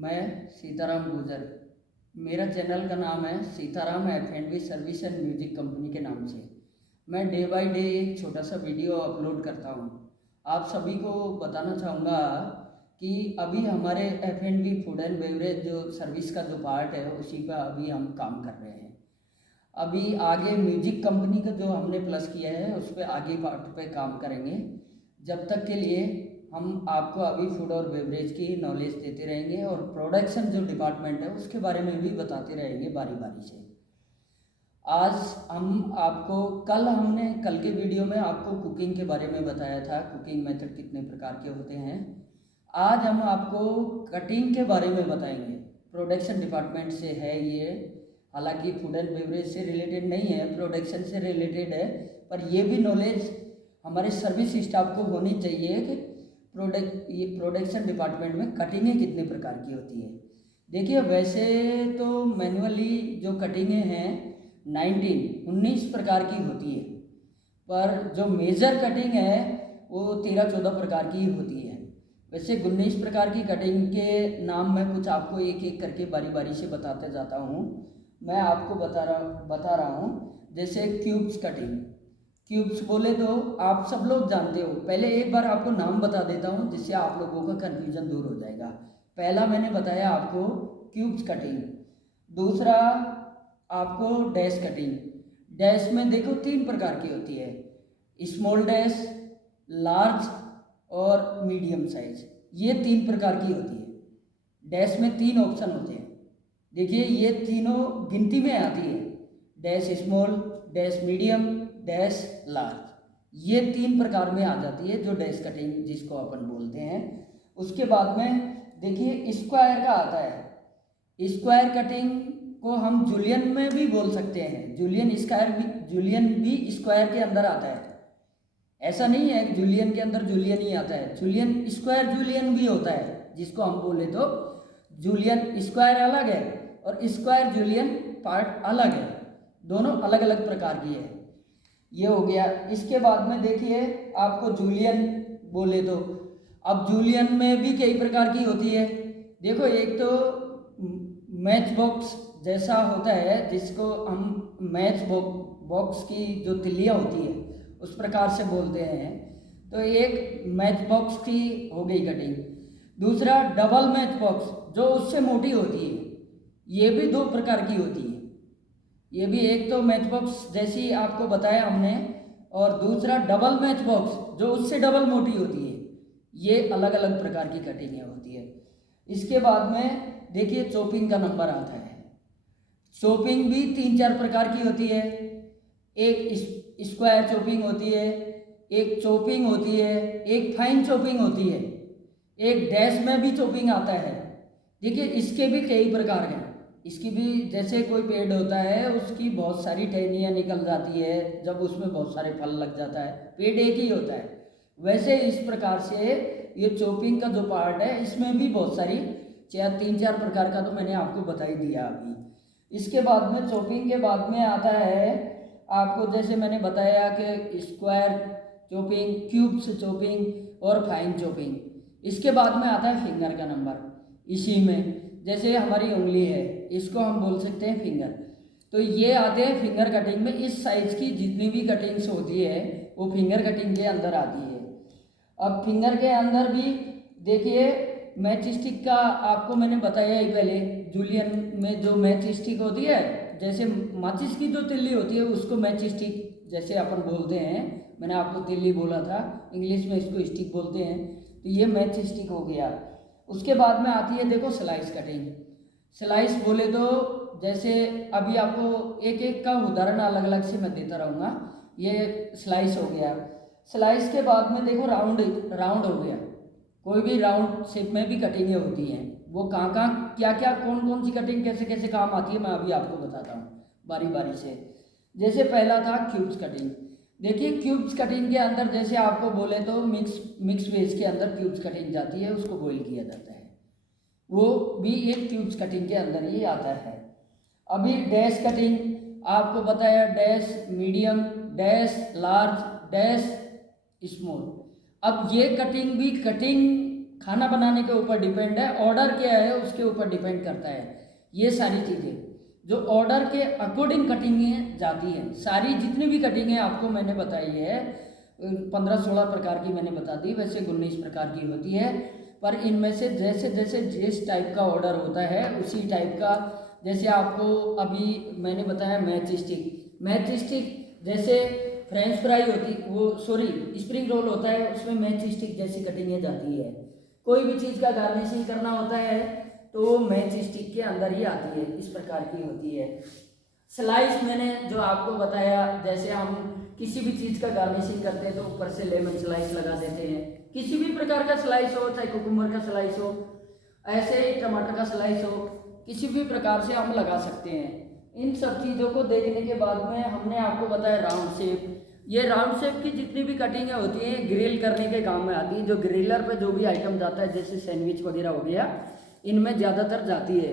मैं सीताराम गुजर। मेरा चैनल का नाम है Sitaram F&B service and music company के नाम से। मैं डे बाय डे एक छोटा सा वीडियो अपलोड करता हूँ। आप सभी को बताना चाहूँगा कि अभी हमारे F&B फूड एंड बेवरेज जो सर्विस का जो पार्ट है उसी पर अभी हम काम कर रहे हैं। अभी आगे म्यूजिक कंपनी का जो हमने प्लस किया है उस पर आगे पार्ट पे काम करेंगे। जब तक के लिए हम आपको अभी फूड और बेवरेज की नॉलेज देते रहेंगे और प्रोडक्शन जो डिपार्टमेंट है उसके बारे में भी बताते रहेंगे बारी बारी से। आज हम आपको कल के वीडियो में आपको कुकिंग के बारे में बताया था, कुकिंग मेथड कितने प्रकार के होते हैं। आज हम आपको कटिंग के बारे में बताएंगे। प्रोडक्शन डिपार्टमेंट से है ये, हालांकि फूड एंड बेवरेज से रिलेटेड नहीं है, प्रोडक्शन से रिलेटेड है, पर ये भी नॉलेज हमारे सर्विस स्टाफ को होनी चाहिए कि प्रोडक्शन डिपार्टमेंट में कटिंगें कितने प्रकार की होती है। देखिए, वैसे तो मैनुअली जो कटिंगें हैं 19 प्रकार की होती है, पर जो मेजर कटिंग है वो 13-14 प्रकार की होती है। वैसे 19 प्रकार की कटिंग के नाम मैं कुछ आपको एक एक करके बारी बारी से बताते जाता हूँ। मैं आपको बता रहा हूँ। जैसे क्यूब्स कटिंग। क्यूब्स बोले तो आप सब लोग जानते हो। पहले एक बार आपको नाम बता देता हूँ जिससे आप लोगों का कन्फ्यूजन दूर हो जाएगा। पहला मैंने बताया आपको क्यूब्स कटिंग। दूसरा आपको डैश कटिंग। डैश में देखो 3 प्रकार की होती है, स्मॉल डैश, लार्ज और मीडियम साइज। ये 3 प्रकार की होती है। डैश में 3 ऑप्शन होते हैं। देखिए, ये तीनों गिनती में आती है, dash small, dash medium, dash large. ये 3 प्रकार में आ जाती है जो डैश कटिंग जिसको अपन बोलते हैं। उसके बाद में देखिए स्क्वायर का आता है। स्क्वायर कटिंग को हम जूलियन में भी बोल सकते हैं। जूलियन भी स्क्वायर के अंदर आता है। ऐसा नहीं है कि जूलियन के अंदर जूलियन ही आता है, जूलियन स्क्वायर जूलियन भी होता है, जिसको हम बोले तो जूलियन स्क्वायर अलग है और स्क्वायर जूलियन पार्ट अलग है। दोनों अलग अलग प्रकार की है। ये हो गया। इसके बाद में देखिए आपको जूलियन बोले तो, अब जूलियन में भी कई प्रकार की होती है। देखो, एक तो मैच बॉक्स जैसा होता है जिसको हम मैच बॉक्स की जो तिल्लियाँ होती है उस प्रकार से बोलते हैं। तो एक मैच बॉक्स की हो गई कटिंग। दूसरा डबल मैच बॉक्स जो उससे मोटी होती है, ये भी 2 प्रकार की होती है। ये भी एक तो मैच बॉक्स जैसी आपको बताया हमने, और दूसरा डबल मैच बॉक्स जो उससे डबल मोटी होती है। ये अलग अलग प्रकार की कटिंगें होती है। इसके बाद में देखिए चॉपिंग का नंबर आता है। चॉपिंग भी 3-4 प्रकार की होती है। एक स्क्वायर चॉपिंग होती है, एक चॉपिंग होती है, एक फाइन चॉपिंग होती है, एक डैश में भी चॉपिंग आता है। देखिए, इसके भी कई प्रकार हैं। इसकी भी जैसे कोई पेड़ होता है उसकी बहुत सारी टहनियाँ निकल जाती है, जब उसमें बहुत सारे फल लग जाता है, पेड़ एक ही होता है। वैसे इस प्रकार से ये चॉपिंग का जो पार्ट है इसमें भी बहुत सारी 3-4 प्रकार का तो मैंने आपको बता ही दिया अभी। इसके बाद में चॉपिंग के बाद में आता है आपको, जैसे मैंने बताया कि स्क्वायर चॉपिंग, क्यूब्स चॉपिंग और फाइन चॉपिंग। इसके बाद में आता है फिंगर का नंबर। इसी में जैसे हमारी उंगली है, इसको हम बोल सकते हैं फिंगर। तो ये आते हैं फिंगर कटिंग में। इस साइज की जितनी भी कटिंग्स होती है वो फिंगर कटिंग के अंदर आती है। अब फिंगर के अंदर भी देखिए मैच स्टिक का आपको मैंने बताया ही पहले। जूलियन में जो मैच स्टिक होती है, जैसे माचिस की जो तिल्ली होती है उसको मैच स्टिक जैसे अपन बोलते हैं। मैंने आपको तिल्ली बोला था, इंग्लिश में इसको स्टिक बोलते हैं। तो ये मैच स्टिक हो गया। उसके बाद में आती है देखो स्लाइस कटिंग। स्लाइस बोले तो जैसे अभी आपको एक एक का उदाहरण अलग अलग से मैं देता रहूँगा। ये स्लाइस हो गया। स्लाइस के बाद में देखो राउंड हो गया। कोई भी राउंड शेप में भी कटिंगें होती हैं। वो कहाँ क्या क्या कौन कौन सी कटिंग कैसे कैसे काम आती है मैं अभी आपको बताता हूँ बारी बारी से। जैसे पहला था क्यूब्स कटिंग। देखिए, क्यूब्स कटिंग के अंदर जैसे आपको बोले तो मिक्स वेज के अंदर क्यूब्स कटिंग जाती है, उसको बॉईल किया जाता है। वो भी एक क्यूब्स कटिंग के अंदर ही आता है। अभी डैश कटिंग आपको बताया, dash medium, dash large, dash small. अब ये कटिंग भी कटिंग खाना बनाने के ऊपर डिपेंड है, ऑर्डर क्या है उसके ऊपर डिपेंड करता है। ये सारी चीज़ें जो ऑर्डर के अकॉर्डिंग कटिंगें जाती हैं, सारी जितनी भी कटिंगें आपको मैंने बताई है 15-16 प्रकार की मैंने बता दी, वैसे 19 प्रकार की होती है। पर इनमें से जैसे जैसे जिस टाइप का ऑर्डर होता है उसी टाइप का, जैसे आपको अभी मैंने बताया मैच स्टिक जैसे फ्रेंच फ्राई होती वो सॉरी स्प्रिंग रोल होता है, उसमें मैच स्टिक जैसी कटिंगें जाती है। कोई भी चीज़ का गार्निशिंग करना होता है तो वो मैच स्टिक के अंदर ही आती है, इस प्रकार की होती है। स्लाइस मैंने जो आपको बताया, जैसे हम किसी भी चीज़ का गार्निशिंग करते हैं तो ऊपर से लेमन स्लाइस लगा देते हैं, किसी भी प्रकार का स्लाइस हो, चाहे कुकुम्बर का स्लाइस हो, ऐसे ही टमाटर का स्लाइस हो, किसी भी प्रकार से हम लगा सकते हैं। इन सब चीज़ों को देखने के बाद में हमने आपको बताया राउंड शेप। ये राउंड शेप की जितनी भी कटिंगें होती हैं ग्रिल करने के काम में आती है, जो ग्रिलर पे जो भी आइटम जाता है जैसे सैंडविच वगैरह हो गया, इनमें ज़्यादातर जाती है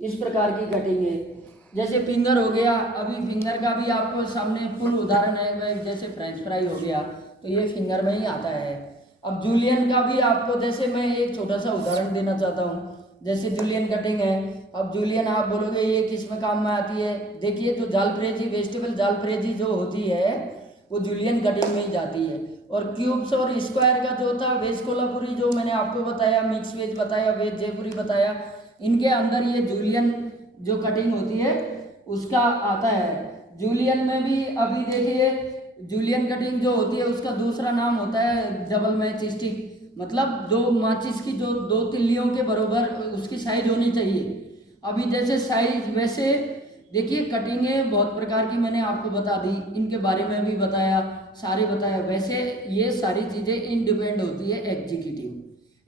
इस प्रकार की कटिंगें। जैसे फिंगर हो गया, अभी फिंगर का भी आपको सामने फुल उदाहरण है, जैसे फ्रेंच फ्राई हो गया तो ये फिंगर में ही आता है। अब जूलियन का भी आपको, जैसे मैं एक छोटा सा उदाहरण देना चाहता हूँ, जैसे जूलियन कटिंग है। अब जूलियन आप बोलोगे ये किस में काम में आती है, देखिए तो जालफ्रेजी, वेजिटेबल जालफ्रेजी जो होती है वो जूलियन कटिंग में ही जाती है। और क्यूब्स और स्क्वायर का जो था वेज कोल्हापुरी, जो मैंने आपको बताया, मिक्स वेज बताया, वेज जयपुरी बताया, इनके अंदर ये जूलियन जो कटिंग होती है उसका आता है। जूलियन में भी अभी देखिए जूलियन कटिंग जो होती है उसका दूसरा नाम होता है डबल मैच स्टिक, मतलब दो माचिस की जो दो तिल्लियों के बराबर उसकी साइज होनी चाहिए। अभी जैसे साइज वैसे देखिए कटिंगें बहुत प्रकार की मैंने आपको बता दी, इनके बारे में भी बताया, सारे बताया। वैसे ये सारी चीज़ें इंडिपेंड होती है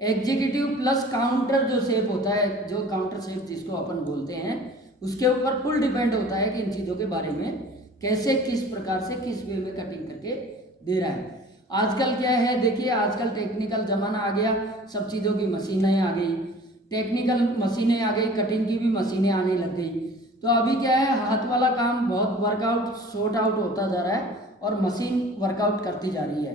एग्जीक्यूटिव प्लस काउंटर जो शेप होता है, जो काउंटर शेप जिसको अपन बोलते हैं, उसके ऊपर फुल डिपेंड होता है कि इन चीज़ों के बारे में कैसे किस प्रकार से किस वे में कटिंग करके दे रहा है। आजकल क्या है देखिए, आजकल टेक्निकल ज़माना आ गया, सब चीज़ों की मशीनें आ गई, टेक्निकल मशीनें आ गई, कटिंग की भी मशीनें आने लग गई। तो अभी क्या है, हाथ वाला काम बहुत वर्कआउट शॉर्ट आउट होता जा रहा है और मशीन वर्कआउट करती जा रही है।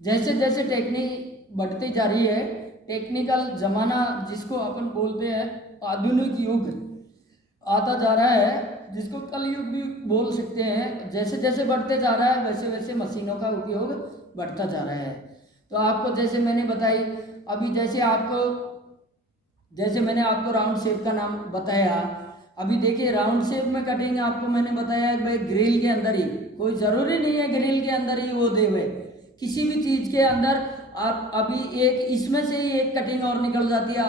जैसे जैसे टेक्निक बढ़ती जा रही है, टेक्निकल ज़माना जिसको अपन बोलते हैं आधुनिक युग आता जा रहा है, जिसको कलयुग भी बोल सकते हैं, जैसे जैसे बढ़ते जा रहा है वैसे वैसे मशीनों का उपयोग बढ़ता जा रहा है। तो आपको जैसे मैंने बताई, अभी जैसे मैंने आपको राउंड शेप का नाम बताया, अभी देखिए राउंड शेप में कटिंग आपको मैंने बताया है भाई ग्रिल के अंदर ही, कोई ज़रूरी नहीं है ग्रिल के अंदर ही वो दे हुए, किसी भी चीज़ के अंदर आप अभी एक इसमें से ही एक कटिंग और निकल जाती है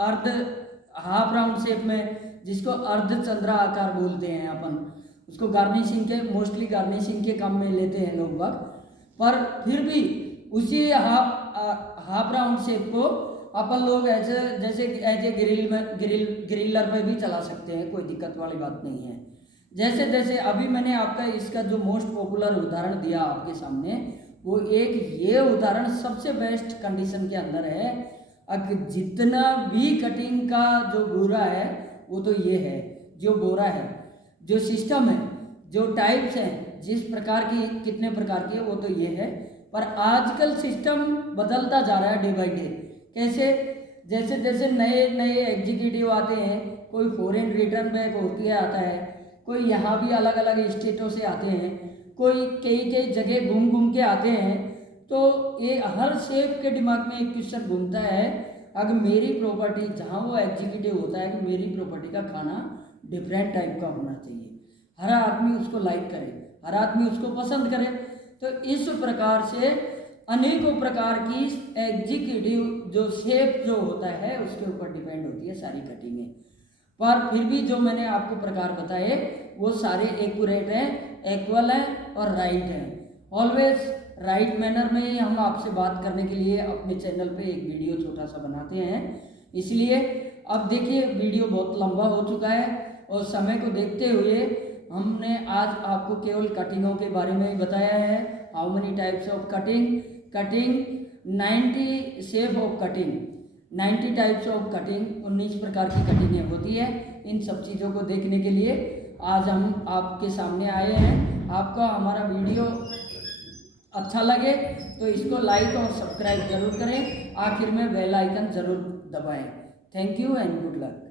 अर्ध हाफ राउंड शेप में, जिसको अर्ध चंद्रा आकार बोलते हैं अपन, उसको गार्निशिंग के मोस्टली गार्निशिंग के काम में लेते हैं लोग बाग। पर फिर भी उसी हाफ राउंड शेप को अपन लोग ऐसे जैसे एज ए ग्रिलर पे भी चला सकते हैं, कोई दिक्कत वाली बात नहीं है। जैसे जैसे अभी मैंने आपका इसका जो मोस्ट पॉपुलर उदाहरण दिया आपके सामने, वो एक ये उदाहरण सबसे बेस्ट कंडीशन के अंदर है। अगर जितना भी कटिंग का जो बोरा है वो तो ये है, जो बोरा है, जो सिस्टम है, जो टाइप्स हैं, जिस प्रकार की कितने प्रकार की है वो तो ये है। पर आजकल सिस्टम बदलता जा रहा है डे बाई डे। कैसे, जैसे जैसे नए नए एग्जीक्यूटिव आते हैं, कोई फॉरेन रिटर्न बैक होती है आता है, कोई यहाँ भी अलग अलग स्टेटों से आते हैं, कोई कई कई जगह घूम घूम के आते हैं, तो ये हर शेप के दिमाग में एक क्वेश्चन घूमता है, अगर मेरी प्रॉपर्टी जहाँ वो एग्जीक्यूटिव होता है कि मेरी प्रॉपर्टी का खाना डिफरेंट टाइप का होना चाहिए, हर आदमी उसको लाइक करे, हर आदमी उसको पसंद करे। तो इस प्रकार से अनेकों प्रकार की एग्जीक्यूटिव जो शेप जो होता है उसके ऊपर डिपेंड होती है सारी कटिंगें। पर फिर भी जो मैंने आपको प्रकार बताए वो सारे एक्यूरेट हैं, इक्वल हैं और राइट हैं। ऑलवेज राइट मैनर में ही हम आपसे बात करने के लिए अपने चैनल पे एक वीडियो छोटा सा बनाते हैं। इसलिए अब देखिए वीडियो बहुत लंबा हो चुका है और समय को देखते हुए हमने आज आपको केवल कटिंगों के बारे में ही बताया है। How many types of cutting, 90 shape of cutting, 90 types of cutting, 19 प्रकार की कटिंगें होती है। इन सब चीज़ों को देखने के लिए आज हम आपके सामने आए हैं। आपका हमारा वीडियो अच्छा लगे तो इसको लाइक और सब्सक्राइब जरूर करें, आखिर में बेल आइकन ज़रूर दबाएं। Thank you and good luck.